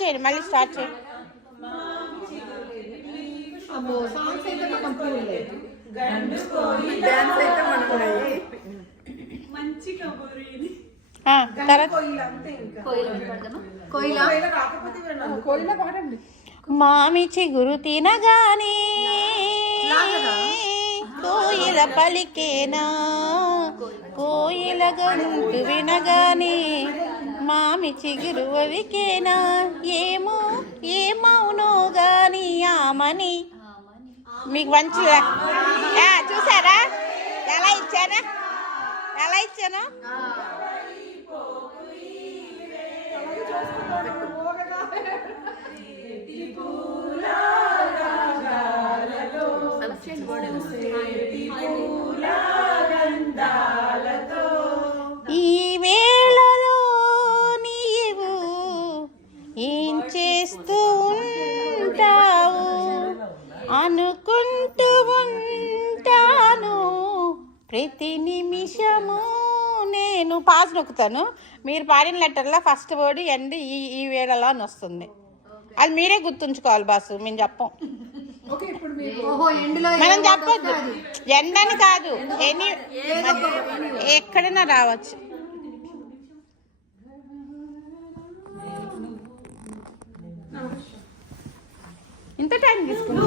చేయండి, మళ్ళీ స్టార్ట్ చేయండి. మామి చిగురు తినగానే కోయిల పలికేనా, కోయిల గొంతు వినగానే మామి చిగురు ఒలికేనా, ఏమో ఏమవునో గాని ఆమని. మీకు మంచిగా చూసారా ఎలా ఇచ్చానా, ఎలా ఇచ్చాను? ఈ వేళలో నీవు ఏం చేస్తూ ఉంటావు, అనుకుంటూ ఉంటాను ప్రతి నిమిషము. నేను పాస్ నొక్కుతాను, మీరు పాడిన లెటర్లో ఫస్ట్ వర్డ్ ఎండ్ ఈ వేళలో అని వస్తుంది. అది మీరే గుర్తుంచుకోవాలి బాసు, మేము చెప్పం. మనం చెప్పొద్దు, ఎండ్ అని కాదు, ఎక్కడైనా రావచ్చు. ఇంత టైం తీసుకున్నా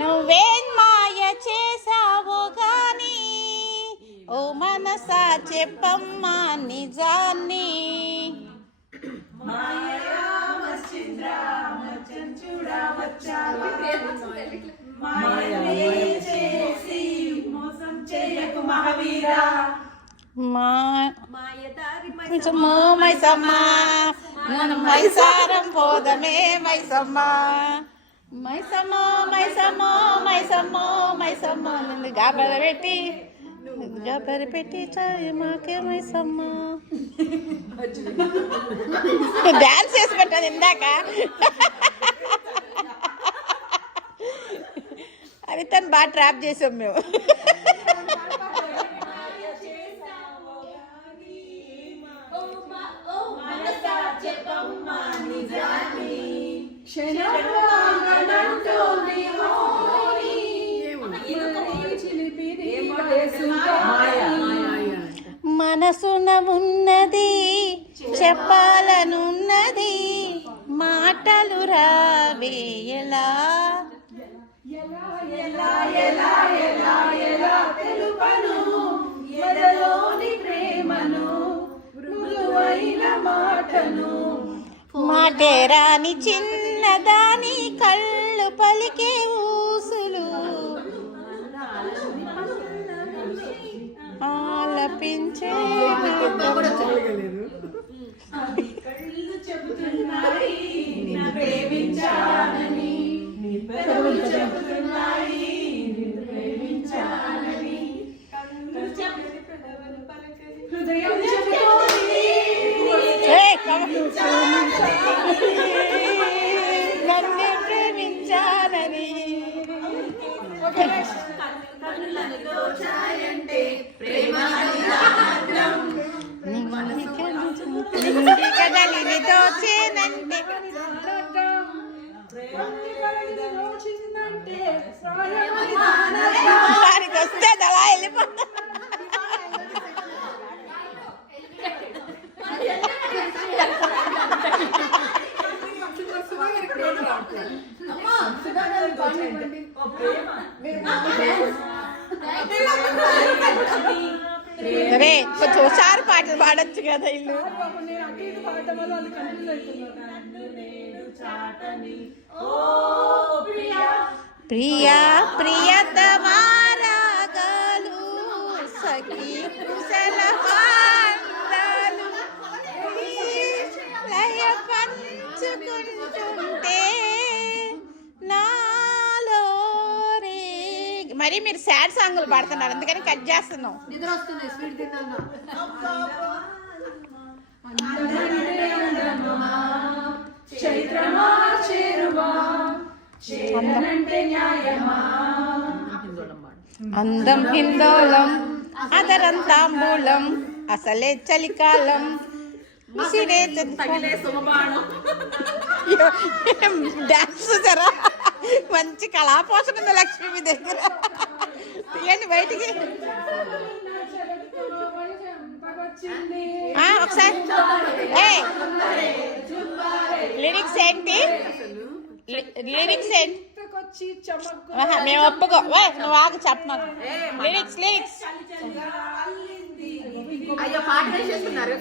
నువ్వేం మాయ చేసావో గాని ఓ మనసా చెప్పమ్మా నిజాన్ని. మైసారం పోదమే మైసమ్మా, మైసమ్మో మైసమ్మో మైసమ్మో మైసమ్మో నిన్ను గాబరి పెట్టి చాయ్ మాకే మైసమ్మా. డాన్స్ చేసి పెట్టాను ఇందాక, అది తను బాగా ట్రాప్ చేసాం మేము. మనసున ఉన్నది చెప్పాలనున్నది, మాటలు రావేలా తెలుపను ఎదలోని ప్రేమను, మృదువైన మాటను. మాటేరాని చిన్నదాని కళ్ళు పలికే ఊసులు ఆలపించే కళ్ళు చెబుతున్నాయి ప్రేమించానని, పెదవులు చెబుతున్నాయి ప్రేమించానని, హృదయం చెబుతోంది నన్ను ప్రేమించానని. దానికి వస్తే అలా వెళ్ళిపోతా. అరే కొంచెం హుషారు పాటలు పాడొచ్చు కదా ఇల్లు. ప్రియా ప్రియతమారాగాలు సఖీ కుశలహాలు లయ పంచుకుంటుంటే నాలో రే. మరి మీరు సాడ్ సాంగులు పాడుతున్నారు, అందుకని కట్ చేస్తున్నాం. నిద్ర వస్తుంది, స్వీట్ తిన్నాను. అందం హిందోళం అదరం తాంబూలం అసలే చలికాలం డాన్స్ చూసారా? మంచి కళాపోషణ ఉంది లక్ష్మి మీ దగ్గర. తీయండి బయటికి ఒకసారి. లిరిక్స్ ఏంటి? లిరిక్స్ ఏంటి? మేము ఒప్పుకో. నువ్వు ఆగు చెప్పను. లిరిక్స్ లిరిక్స్ అయ్యో పాట చేస్తున్నారు.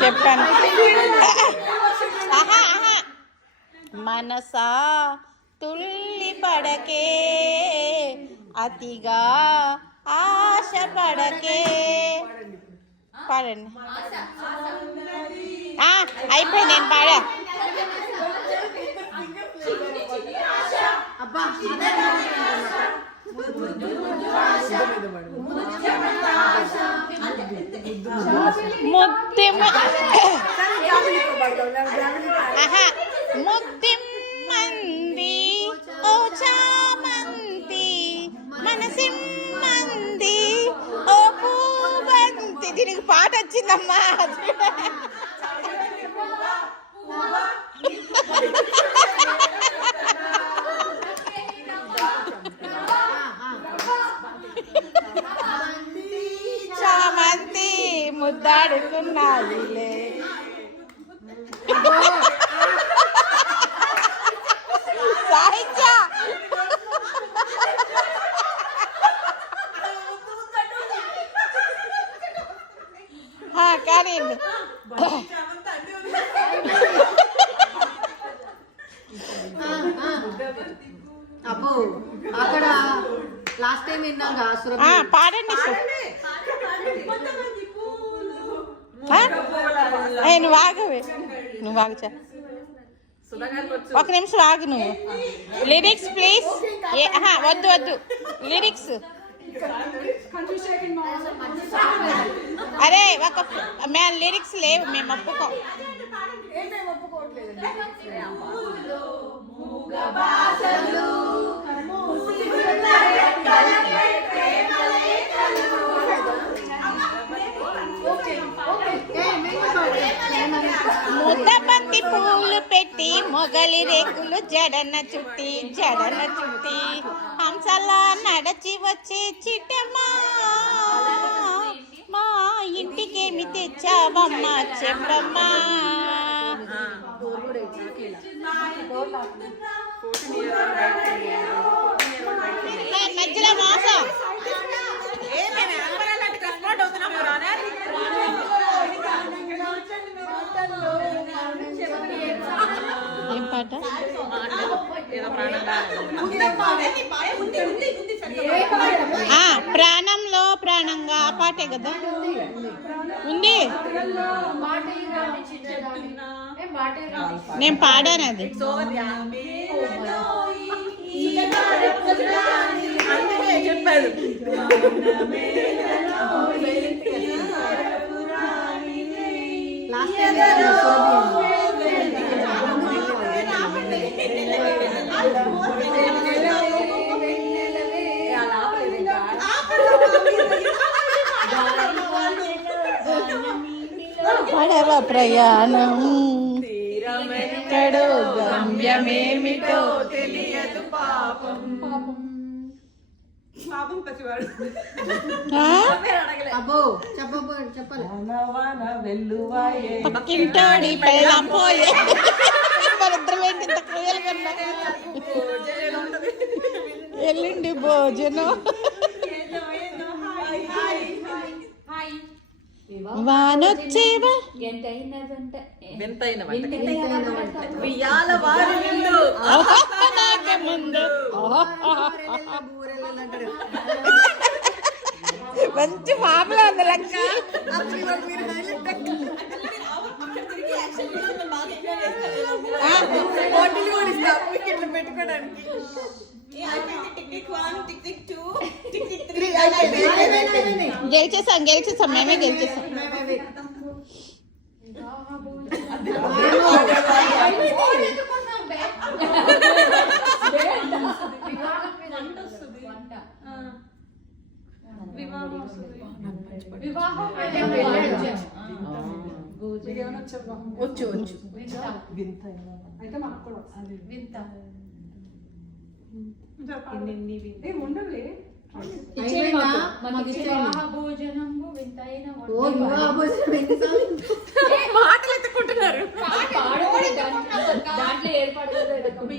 చెప్పాను. మనసా తుల్లి పడకే అతిగా ఆశ పడకే. పాడండి. అయిపోయి నేను పాడా. ముద్దిమ్మంది ఓ చామంతి మనసిమ్మంది ఓ పూవంతి. దీనికి పాట వచ్చిందమ్మా. చామంతి ముద్దాడుకున్నాయిలే. సాహిత్య కానీ అబ్బో అక్కడ లాస్ట్ టైం విన్నాగా. పాడండి. నువ్వు ఆగవే. నువ్వు ఆగు. ఒక నిమిషం ఆగు నువ్వు. Lyrics please. వద్దు వద్దు లిరిక్స్. అరే ఒక మేము లిరిక్స్ లేవు. మేము ఒప్పుకో. ముద్దబంతి పూలు పెట్టి మొగలి రేకులు జడన చుట్టి హంసలా నడచి వచ్చే చిట్టమ్మా మా ఇంటికేమి తెచ్చావమ్మా చెప్పమ్మా. మధ్యలో మోసం. ఏం పాట? ప్రాణంలో ప్రాణంగా ఆ పాటే కదా ఉంది. నేను పాడాను అది. చెప్పారు. పడవ ప్రయాణం తీరమెక్కడో గమ్యమేమిటో తెలియదు పాపం. పక్కింటోడి పెళ్ళాం పోయే. ఎల్లుండి భోజనం వానొచ్చేవా ముందు మంచి మామూలు ఉంది లక్ష్మి. గెలిచేసాం మేమే గెలిచేసాం. వచ్చు అయితే మనకు కూడా మాటలు ఎత్తుకుంటున్నారు. దాంట్లో ఏర్పడుతుంది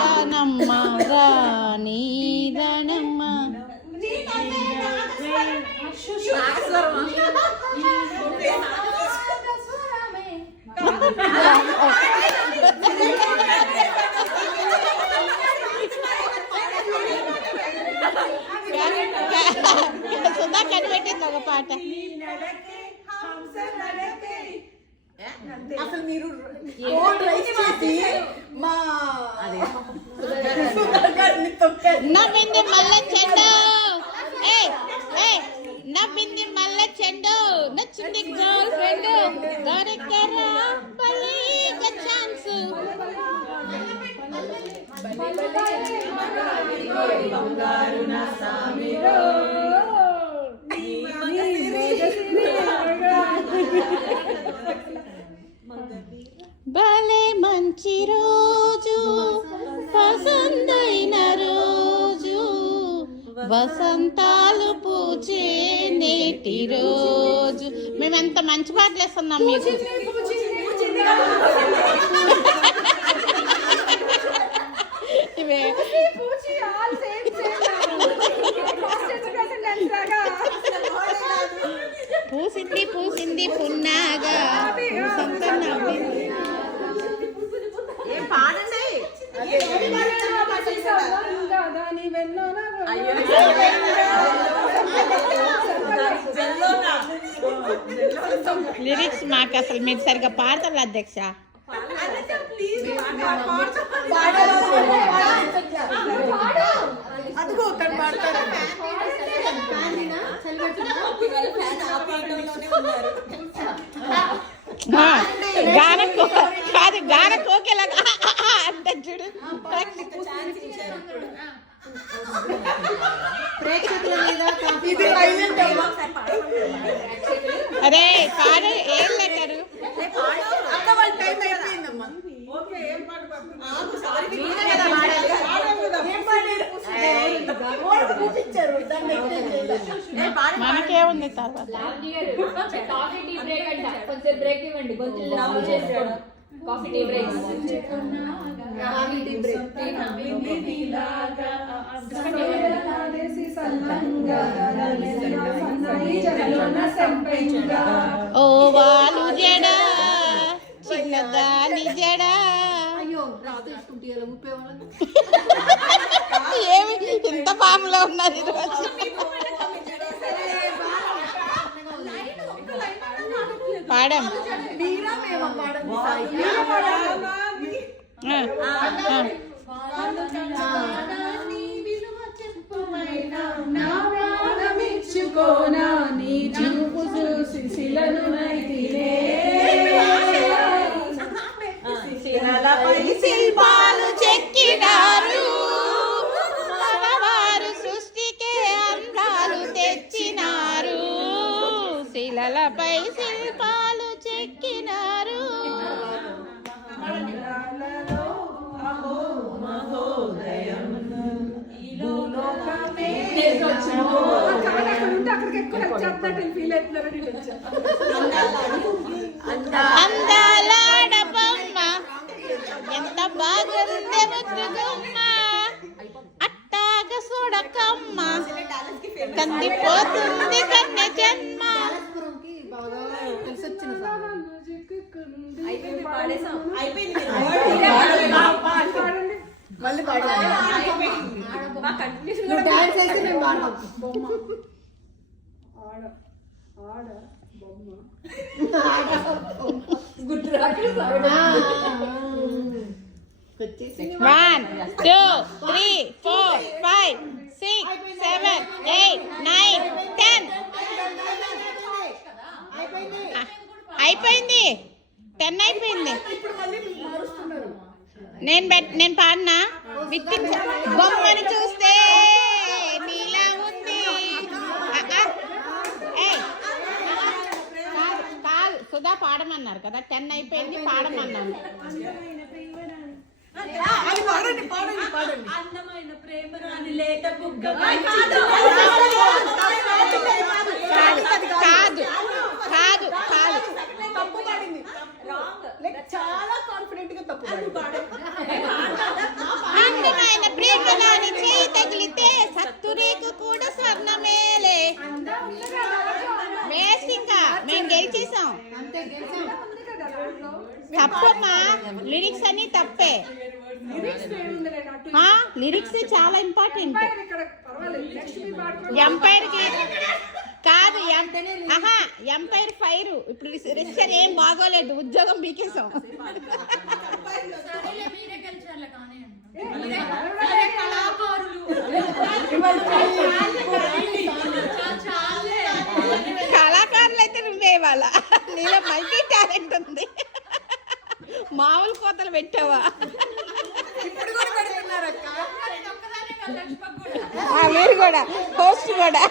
రానమ్మ రాణి రణమ్మ సుధా కనిపెట్టింది ఒక పాట. అసలు మీరు మా నవ్వింది మల్ల చెండు, నవ్వింది మల్ల చెండు, నచ్చింది గర్ల్ ఫ్రెండ్, దొరికరా బలిక ఛాన్స్. భలే మంచి రోజు, పసందైన రోజు, వసంతాలు పూచే నేటి రోజు. మేము ఎంత మంచి పాటలు వేస్తున్నాం మీకు. ఇవే పూసింది పూసింది పున్నాగా పూసంత నవ్వింది. ఏం పాడండి. లిరిక్స్ మాకు అసలు మీరు సరిగా పాడతారు అధ్యక్ష. అదిగో ఒకటి పాడతారు. గాన కాదు, గాన కోకేలాగా అంటే చూడు. అరే పాడు, ఏం లెక్కరు. మనకేముంది తర్వాత. కాఫీ టీ బ్రేక్ అంట, కొంచెం బ్రేక్ ఇవ్వండి, కొంచెం చేసుకోండి. Coffee tea break. ఓ వాలు జడ చిన్నదాని జడ. అయ్యో రాత తీసుకుంటే 30 వాళ్ళని ఏమి ఇంత పాములో ఉన్నది ఈరోజు. పాడం. నీ చూపు చూసి శిలను శిల్పాలు చెక్కినారు, మగవారు సృష్టికే అందాలు తెచ్చినారు. శిలలపై శిల్పాలు చెక్కినారు. అందాలాడబొమ్మ ఎంత బాగుందే ముద్దుగుమ్మ, అట్టాగ చూడకమ్మ కందిపోతుంది కన్య జన్మ. మళ్ళీ మా కంటిన్యూషన్ నువ్వు డాన్స్ వేస్తే నేను పాడతాను. గుర్తు రాకుండా వచ్చేసింది. 1 2 3 4 5 6 7 8 9 10 అయిపోయింది 10 అయిపోయింది. నేను పాడినా విత్తిన్ బొమ్మను చూస్తే నీలా ఉంది. ఏయ్, కాదు సుధా పాడమన్నారు కదా 10 అయిపోయింది పాడమన్నాను. అది పాడండి పాడండి పాడండి. అందమైన ప్రేమ రాని లేత బుగ్గ కాదు కాదు కాదు కాదు తప్పు పాడింది. లైక్ చాలా కాన్ఫిడెంట్ గా తప్పు పాడింది. అందమైన ప్రేమలోని చేయి తగిలితే సత్తురేకు కూడా స్వర్ణమేలే. వేస్ట్ ఇంకా మేము గెలిచేసాం. అంతే గెలిచాం. తప్పమ్మా లిరిక్స్ అన్ని తప్పే. లిరిక్స్ చాలా ఇంపార్టెంట్. ఎంపైర్ కి కాదు ఆహా ఎంపైర్ ఫైర్. ఇప్పుడు రిజిస్టర్ ఏం బాగోలేదు, ఉద్యోగం బీకేసాం. కళాకారులు అయితే నువ్వే వాళ్ళ నీలో మల్టీ టాలెంట్ ఉంది. మామూలు కోతలు పెట్టావా? ఇప్పుడు కూడా పెడుతున్నారు అక్క. మీరు కూడా హోస్ట్ కూడా